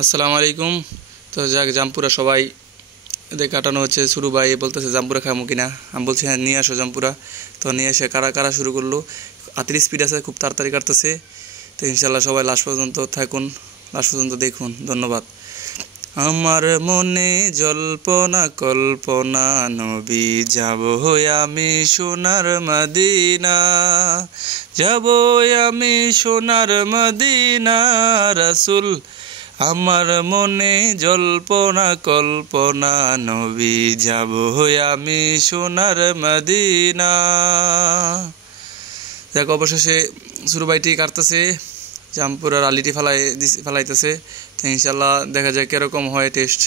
আসসালামু আলাইকুম। তো যাক জামপুরা সবাই এদের কাটানো হচ্ছে। শুরু ভাই বলতেছে জামপুরা খামো কিনা, আমি বলছি হ্যাঁ নিয়ে আসো জামপুরা। তো নিয়ে এসে কারা কারা শুরু করলো। আতির স্পিড আছে, খুব তাড়াতাড়ি কাটতেছে। তো ইনশাল্লাহ সবাই লাস্ট পর্যন্ত থাকুন, লাস্ট পর্যন্ত দেখুন। ধন্যবাদ। আমার মনে জল্পনা কল্পনা, নবী যাব আমি সোনার মদিনা, যাব আমি সোনার মদিনা রাসূল। আমার মনে জল্পনা কল্পনা, নবী যাব আমি সোনার মদিনা। দেখ অবশেষে শুরু বাইটি কাটতেছে, জামপুরার আলিটি ফেলাইতেছে। তো ইনশাল্লাহ দেখা যায় কীরকম হয় টেস্ট,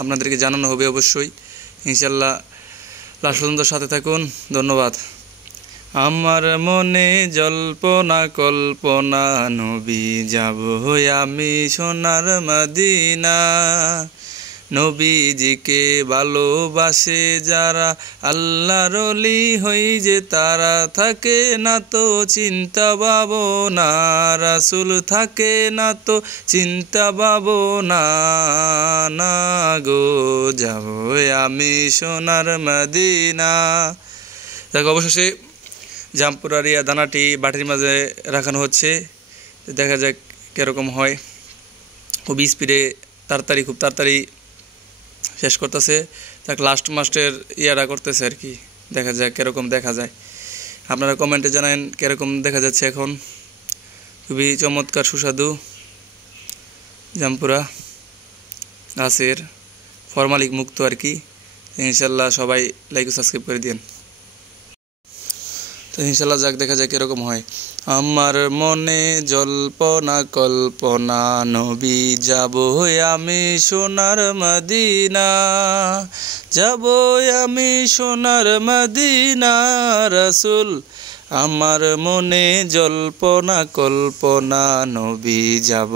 আপনাদেরকে জানানো হবে অবশ্যই। ইনশাল্লাহ লাস্ট পর্যন্ত সাথে থাকুন। ধন্যবাদ। আমার মনে জল্পনা কল্পনা, নবী যাব আমি সোনার মদিনা। নবীজিকে ভালোবাসে যারা, আল্লাহর ওলি হই যে তারা, থাকে না তো চিন্তা ভাবনা, রাসূল থাকে না তো চিন্তা ভাবনা। না গো যাব আমি সোনার মদিনা। দেখো অবশেষে জামপুরার দানাটি বাটির মাঝে রাখানো হচ্ছে। দেখা যাক কীরকম হয়। খুব স্পিডে খুব তাড়াতাড়ি শেষ করতেছে। তাক লাস্ট মাস্টের করতেছে আর কি। দেখা যাক কীরকম দেখা যায়। আপনারা কমেন্টে জানান কীরকম দেখা যাচ্ছে এখন। খুবই চমৎকার সুস্বাদু জামপুরা, গাছের ফরমালিক মুক্ত আর কি। ইনশাল্লাহ সবাই লাইক ও সাবস্ক্রাইব করে দিন। তো ইনশাল্লাহ যাক দেখা যায় কীরকম হয়। আমার মনে জল্পনা কল্পনা, নবী যাব আমি সোনার মদিনা, যাব আমি সোনার মদিনা রাসূল। আমার মনে জল্পনা কল্পনা, নবী যাব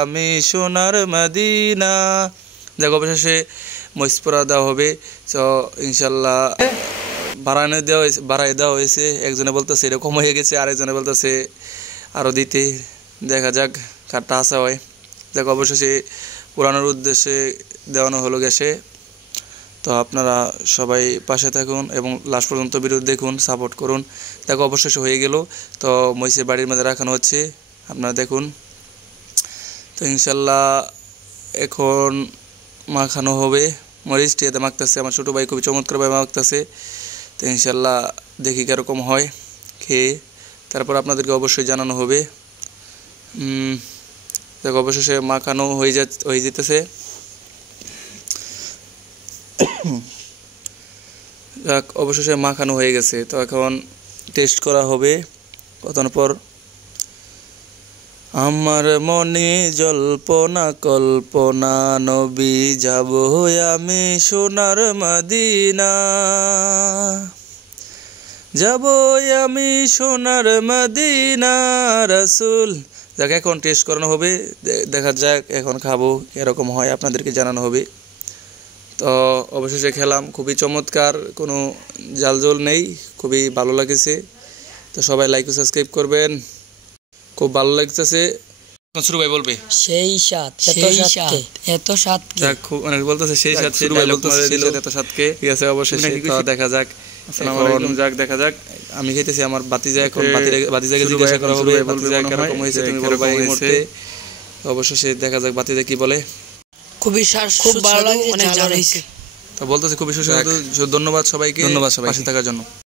আমি সোনার মদিনা। যাক অবশেষে মহিষপুরা দেওয়া হবে। তো ইনশাল্লাহ বাড়াই দেওয়া হয়েছে। একজনে বলতেছে এরকম হয়ে গেছে, আরেকজনে বলতেছে আরও দিতে। দেখা যাক কারটা আসা হয়। দেখ অবশেষে পুরানোর উদ্দেশ্যে দেওয়ানো হলো গ্যাসে। তো আপনারা সবাই পাশে থাকুন এবং লাস্ট পর্যন্ত ভিডিও দেখুন, সাপোর্ট করুন। দেখো অবশেষে হয়ে গেল। তো মহিষের বাড়ির মাঝে রাখানো হচ্ছে, আপনারা দেখুন। তো ইনশাল্লাহ এখন মাখানো হবে। মরিচ টিয়াতে মাখতেছে আমার ছোটো ভাই, খুবই চমৎকারভাবে মাখতেছে। তো ইনশাল্লাহ দেখি কীরকম হয় খেয়ে, তারপর আপনাদেরকে অবশ্যই জানানো হবে। দেখো অবশেষে মাখানো হয়ে যেতেছে। যাক অবশেষে মাখানো হয়ে গেছে। তো এখন টেস্ট করা হবে কতক্ষণ পর। আমার মনে জল্পনা কল্পনা, নবী যাব আমি সোনার মদিনা, যাব আমি সোনার মদিনা রাসূল। যাক এখন টেস্ট করানো হবে, দেখা যাক এখন খাবো এরকম হয়, আপনাদেরকে জানানো হবে। তো অবশেষে খেলাম, খুবই চমৎকার, কোনো জালজল নেই, খুবই ভালো লাগেছে। তো সবাই লাইক ও সাবস্ক্রাইব করবেন, খুব ভালো লাগতেছে। শুরু ভাই বলবে সেই স্বাদ এত স্বাদ বলতেছে সেই স্বাদ, শুরু ভাই বলতেছে এত স্বাদকে। ঠিক আছে অবশেষে দেখা যাক। আসসালামু আলাইকুম। যাক দেখা যাক, আমি খেতেছি আমার বাতিজা। এখন বাতিজাকে জিজ্ঞাসা করা হবে বাতিজা কিরকম হয়েছে, তুমি বলবা এই মুহূর্তে। অবশেষে দেখা যাক বাতিজা কি বলে। খুবই খুব ভালো লাগে, অনেক ভালো হয়েছে। তো বলতেছে খুবই সুস্বাদু। ধন্যবাদ সবাইকে, ধন্যবাদ সবাই পাশে থাকার জন্য।